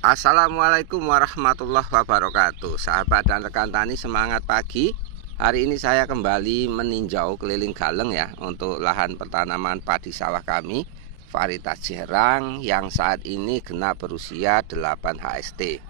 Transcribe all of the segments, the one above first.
Assalamualaikum warahmatullahi wabarakatuh. Sahabat dan rekan tani, semangat pagi. Hari ini saya kembali meninjau keliling Galeng ya, untuk lahan pertanaman padi sawah kami varietas Jerang yang saat ini genap berusia 8 HST.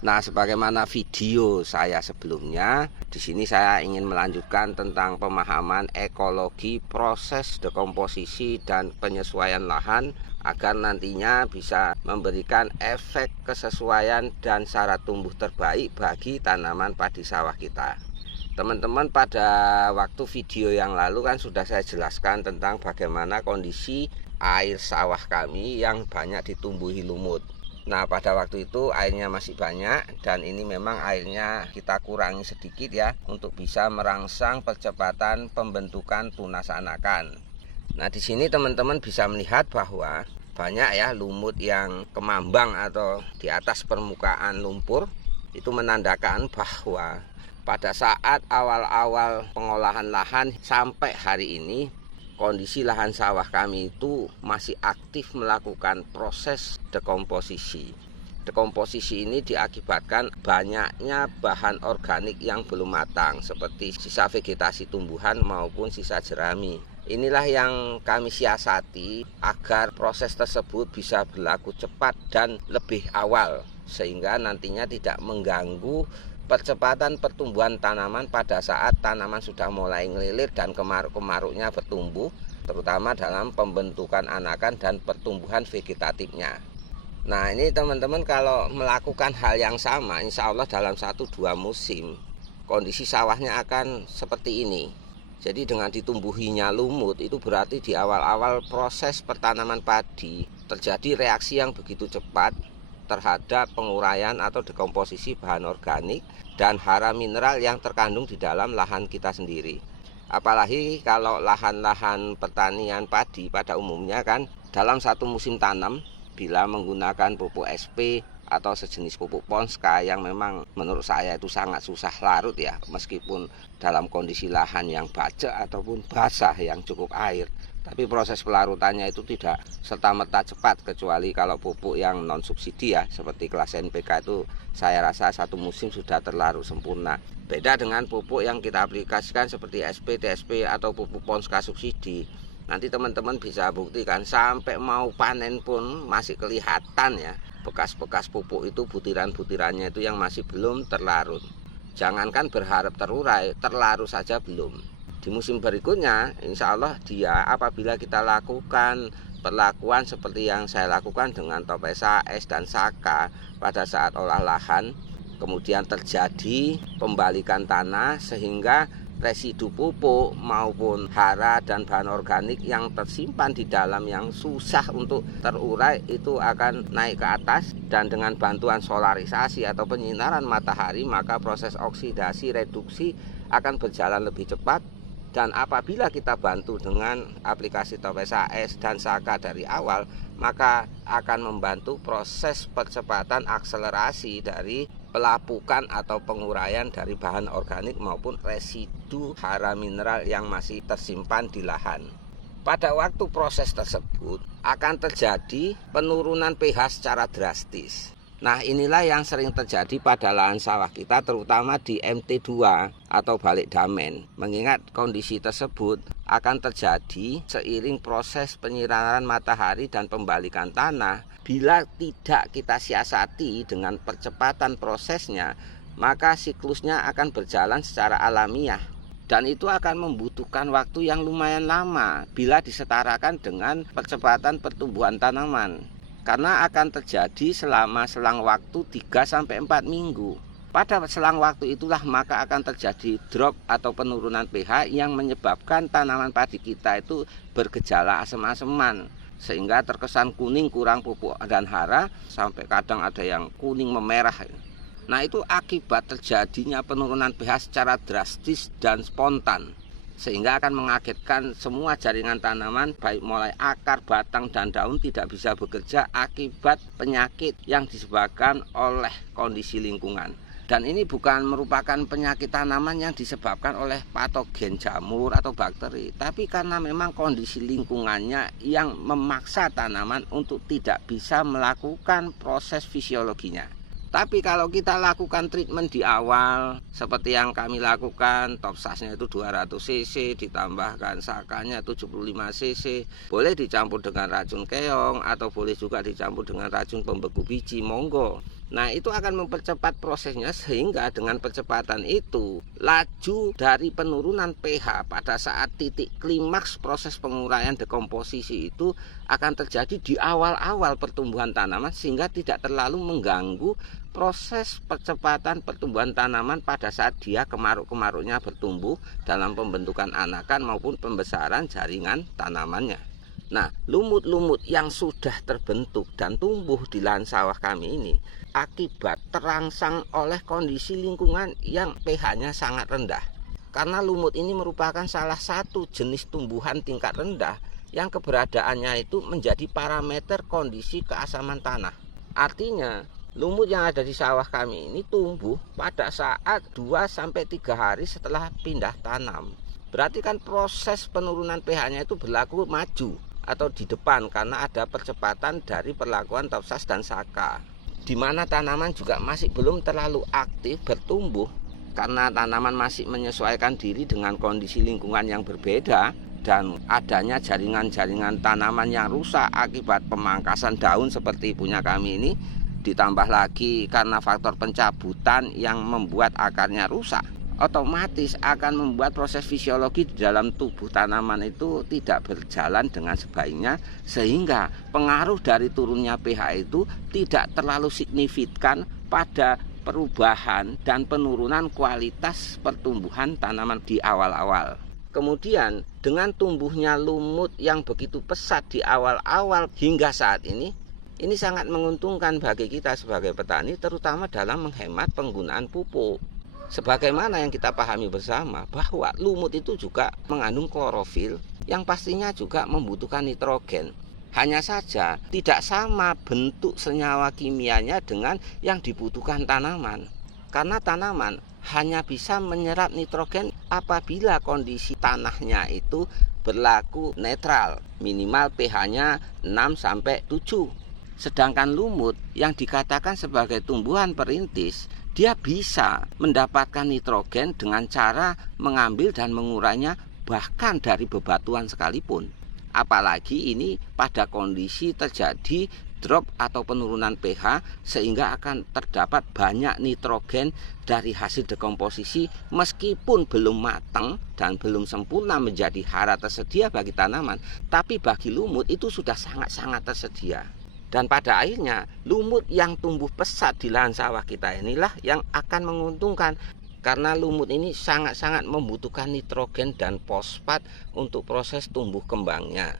Nah, sebagaimana video saya sebelumnya, di sini saya ingin melanjutkan tentang pemahaman ekologi proses dekomposisi dan penyesuaian lahan agar nantinya bisa memberikan efek kesesuaian dan syarat tumbuh terbaik bagi tanaman padi sawah kita. Teman-teman, pada waktu video yang lalu kan sudah saya jelaskan tentang bagaimana kondisi air sawah kami yang banyak ditumbuhi lumut. Nah, pada waktu itu airnya masih banyak dan ini memang airnya kita kurangi sedikit ya, untuk bisa merangsang percepatan pembentukan tunas anakan. Nah, di sini teman-teman bisa melihat bahwa banyak ya lumut yang kemambang atau di atas permukaan lumpur. Itu menandakan bahwa pada saat awal-awal pengolahan lahan sampai hari ini, kondisi lahan sawah kami itu masih aktif melakukan proses dekomposisi. Dekomposisi ini diakibatkan banyaknya bahan organik yang belum matang, seperti sisa vegetasi tumbuhan maupun sisa jerami. Inilah yang kami siasati agar proses tersebut bisa berlaku cepat dan lebih awal, sehingga nantinya tidak mengganggu percepatan pertumbuhan tanaman pada saat tanaman sudah mulai ngelilir dan kemaruk-kemaruknya bertumbuh, terutama dalam pembentukan anakan dan pertumbuhan vegetatifnya. Nah, ini teman-teman kalau melakukan hal yang sama, insya Allah dalam 1-2 musim kondisi sawahnya akan seperti ini. Jadi dengan ditumbuhinya lumut itu berarti di awal-awal proses pertanaman padi terjadi reaksi yang begitu cepat terhadap penguraian atau dekomposisi bahan organik dan hara mineral yang terkandung di dalam lahan kita sendiri. Apalagi kalau lahan-lahan pertanian padi pada umumnya kan dalam satu musim tanam, bila menggunakan pupuk SP atau sejenis pupuk Ponska yang memang menurut saya itu sangat susah larut ya, meskipun dalam kondisi lahan yang bajak ataupun basah yang cukup air. Tapi proses pelarutannya itu tidak serta-merta cepat, kecuali kalau pupuk yang non subsidi ya, seperti kelas NPK itu saya rasa satu musim sudah terlarut sempurna. Beda dengan pupuk yang kita aplikasikan seperti SP, TSP atau pupuk Ponska subsidi. Nanti teman-teman bisa buktikan sampai mau panen pun masih kelihatan ya, bekas-bekas pupuk itu, butiran-butirannya itu yang masih belum terlarut. Jangankan berharap terurai, terlarut saja belum. Di musim berikutnya, insya Allah dia apabila kita lakukan perlakuan seperti yang saya lakukan dengan Topesa S dan Saka pada saat olah lahan, kemudian terjadi pembalikan tanah sehingga residu pupuk maupun hara dan bahan organik yang tersimpan di dalam yang susah untuk terurai itu akan naik ke atas, dan dengan bantuan solarisasi atau penyinaran matahari maka proses oksidasi reduksi akan berjalan lebih cepat. Dan apabila kita bantu dengan aplikasi Topesa S dan Saka dari awal, maka akan membantu proses percepatan akselerasi dari pelapukan atau penguraian dari bahan organik maupun residu hara mineral yang masih tersimpan di lahan. Pada waktu proses tersebut akan terjadi penurunan pH secara drastis. Nah, inilah yang sering terjadi pada lahan sawah kita, terutama di MT2 atau balik damen. Mengingat kondisi tersebut akan terjadi seiring proses penyinaran matahari dan pembalikan tanah. Bila tidak kita siasati dengan percepatan prosesnya, maka siklusnya akan berjalan secara alamiah. Dan itu akan membutuhkan waktu yang lumayan lama bila disetarakan dengan percepatan pertumbuhan tanaman. Karena akan terjadi selama selang waktu 3-4 minggu. Pada selang waktu itulah maka akan terjadi drop atau penurunan pH yang menyebabkan tanaman padi kita itu bergejala asem-aseman, sehingga terkesan kuning kurang pupuk dan hara, sampai kadang ada yang kuning memerah. Nah, itu akibat terjadinya penurunan pH secara drastis dan spontan, sehingga akan mengagetkan semua jaringan tanaman baik mulai akar, batang, dan daun tidak bisa bekerja akibat penyakit yang disebabkan oleh kondisi lingkungan. Dan ini bukan merupakan penyakit tanaman yang disebabkan oleh patogen jamur atau bakteri, tapi karena memang kondisi lingkungannya yang memaksa tanaman untuk tidak bisa melakukan proses fisiologinya. Tapi kalau kita lakukan treatment di awal seperti yang kami lakukan, Topsasnya itu 200 cc, ditambahkan sakanya 75 cc, boleh dicampur dengan racun keong atau boleh juga dicampur dengan racun pembeku biji, monggo. Nah, itu akan mempercepat prosesnya, sehingga dengan percepatan itu laju dari penurunan pH pada saat titik klimaks proses penguraian dekomposisi itu akan terjadi di awal-awal pertumbuhan tanaman, sehingga tidak terlalu mengganggu proses percepatan pertumbuhan tanaman pada saat dia kemaruk-kemaruknya bertumbuh dalam pembentukan anakan maupun pembesaran jaringan tanamannya. Nah, lumut-lumut yang sudah terbentuk dan tumbuh di lahan sawah kami ini akibat terangsang oleh kondisi lingkungan yang pH-nya sangat rendah. Karena lumut ini merupakan salah satu jenis tumbuhan tingkat rendah yang keberadaannya itu menjadi parameter kondisi keasaman tanah. Artinya, lumut yang ada di sawah kami ini tumbuh pada saat 2-3 hari setelah pindah tanam. Berarti kan proses penurunan pH-nya itu berlaku maju atau di depan, karena ada percepatan dari perlakuan Topsas dan Saka. Di mana tanaman juga masih belum terlalu aktif bertumbuh karena tanaman masih menyesuaikan diri dengan kondisi lingkungan yang berbeda, dan adanya jaringan-jaringan tanaman yang rusak akibat pemangkasan daun seperti punya kami ini, ditambah lagi karena faktor pencabutan yang membuat akarnya rusak, otomatis akan membuat proses fisiologi di dalam tubuh tanaman itu tidak berjalan dengan sebaiknya, sehingga pengaruh dari turunnya pH itu tidak terlalu signifikan pada perubahan dan penurunan kualitas pertumbuhan tanaman di awal-awal. Kemudian dengan tumbuhnya lumut yang begitu pesat di awal-awal hingga saat ini sangat menguntungkan bagi kita sebagai petani, terutama dalam menghemat penggunaan pupuk. Sebagaimana yang kita pahami bersama bahwa lumut itu juga mengandung klorofil yang pastinya juga membutuhkan nitrogen. Hanya saja tidak sama bentuk senyawa kimianya dengan yang dibutuhkan tanaman. Karena tanaman hanya bisa menyerap nitrogen apabila kondisi tanahnya itu berlaku netral, minimal pH-nya 6-7. Sedangkan lumut yang dikatakan sebagai tumbuhan perintis, dia bisa mendapatkan nitrogen dengan cara mengambil dan mengurainya bahkan dari bebatuan sekalipun. Apalagi ini pada kondisi terjadi drop atau penurunan pH, sehingga akan terdapat banyak nitrogen dari hasil dekomposisi meskipun belum matang dan belum sempurna menjadi hara tersedia bagi tanaman, tapi bagi lumut itu sudah sangat-sangat tersedia. Dan pada akhirnya lumut yang tumbuh pesat di lahan sawah kita inilah yang akan menguntungkan, karena lumut ini sangat-sangat membutuhkan nitrogen dan fosfat untuk proses tumbuh kembangnya.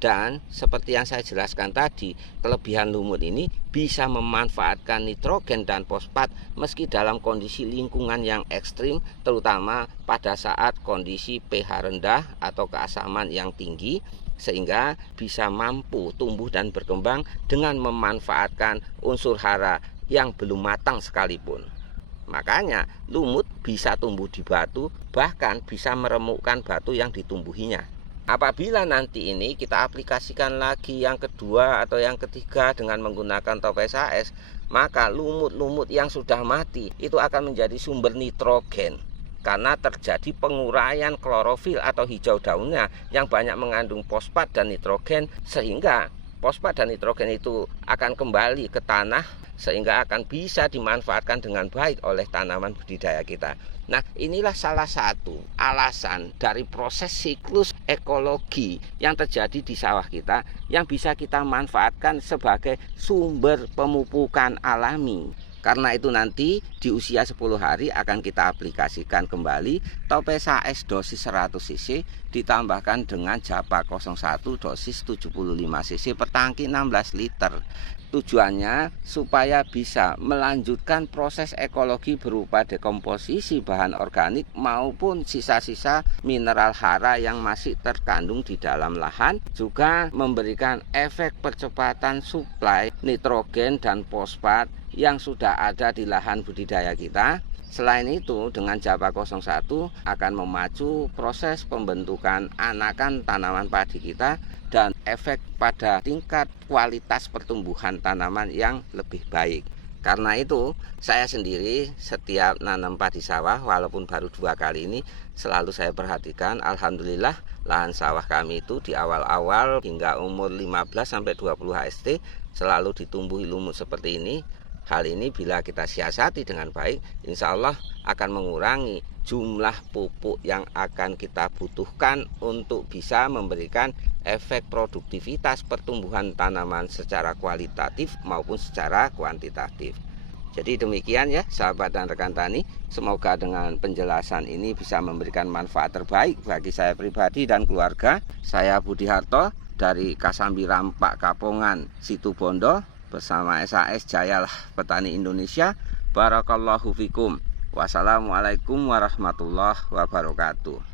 Dan seperti yang saya jelaskan tadi, kelebihan lumut ini bisa memanfaatkan nitrogen dan fosfat meski dalam kondisi lingkungan yang ekstrim, terutama pada saat kondisi pH rendah atau keasaman yang tinggi, sehingga bisa mampu tumbuh dan berkembang dengan memanfaatkan unsur hara yang belum matang sekalipun. Makanya lumut bisa tumbuh di batu, bahkan bisa meremukkan batu yang ditumbuhinya. Apabila nanti ini kita aplikasikan lagi yang kedua atau yang ketiga dengan menggunakan Topes AS, maka lumut-lumut yang sudah mati itu akan menjadi sumber nitrogen, karena terjadi penguraian klorofil atau hijau daunnya yang banyak mengandung fosfat dan nitrogen, sehingga fosfat dan nitrogen itu akan kembali ke tanah, sehingga akan bisa dimanfaatkan dengan baik oleh tanaman budidaya kita. Nah, inilah salah satu alasan dari proses siklus ekologi yang terjadi di sawah kita yang bisa kita manfaatkan sebagai sumber pemupukan alami. Karena itu nanti di usia 10 hari akan kita aplikasikan kembali Topes AS dosis 100 cc ditambahkan dengan Japa 01 dosis 75 cc per tangki 16 liter. Tujuannya supaya bisa melanjutkan proses ekologi berupa dekomposisi bahan organik maupun sisa-sisa mineral hara yang masih terkandung di dalam lahan, juga memberikan efek percepatan suplai nitrogen dan fosfat yang sudah ada di lahan budidaya kita. Selain itu, dengan Japa 01 akan memacu proses pembentukan anakan tanaman padi kita dan efek pada tingkat kualitas pertumbuhan tanaman yang lebih baik. Karena itu, saya sendiri setiap nanam padi sawah, walaupun baru 2 kali ini, selalu saya perhatikan. Alhamdulillah, lahan sawah kami itu di awal-awal hingga umur 15-20 HST selalu ditumbuhi lumut seperti ini. Hal ini bila kita siasati dengan baik, insya Allah akan mengurangi jumlah pupuk yang akan kita butuhkan untuk bisa memberikan efek produktivitas pertumbuhan tanaman secara kualitatif maupun secara kuantitatif. Jadi demikian ya sahabat dan rekan tani, semoga dengan penjelasan ini bisa memberikan manfaat terbaik bagi saya pribadi dan keluarga. Saya Budi Harto dari Kasambi Rampak Kapongan Situbondo bersama SAS Jayalah Petani Indonesia. Barakallahu fikum. Wassalamualaikum warahmatullahi wabarakatuh.